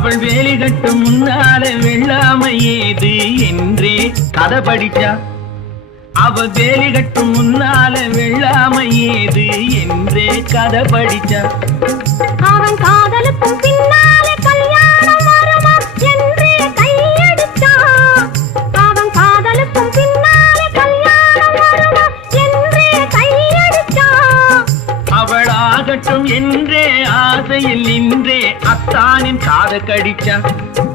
அவள் வேலி கட்டும் முன்னால வெள்ளாமை ஏது என்றே கதை படிச்சா. அவ வேலி கட்டும் முன்னால வெள்ளாமை ஏது என்றே கதை படிச்சா. அவன் காதலுக்கும் பின்னாலே கல்யாணம் வருமா என்றே கையடிச்சா. அவன் காதலுக்கும் பின்னாலே கல்யாணம் வருமா என்றே கையடிச்சா. அவளாகட்டும் என்றே ஆசையில் நின்றே அத்தானின் காத கடிச்சா.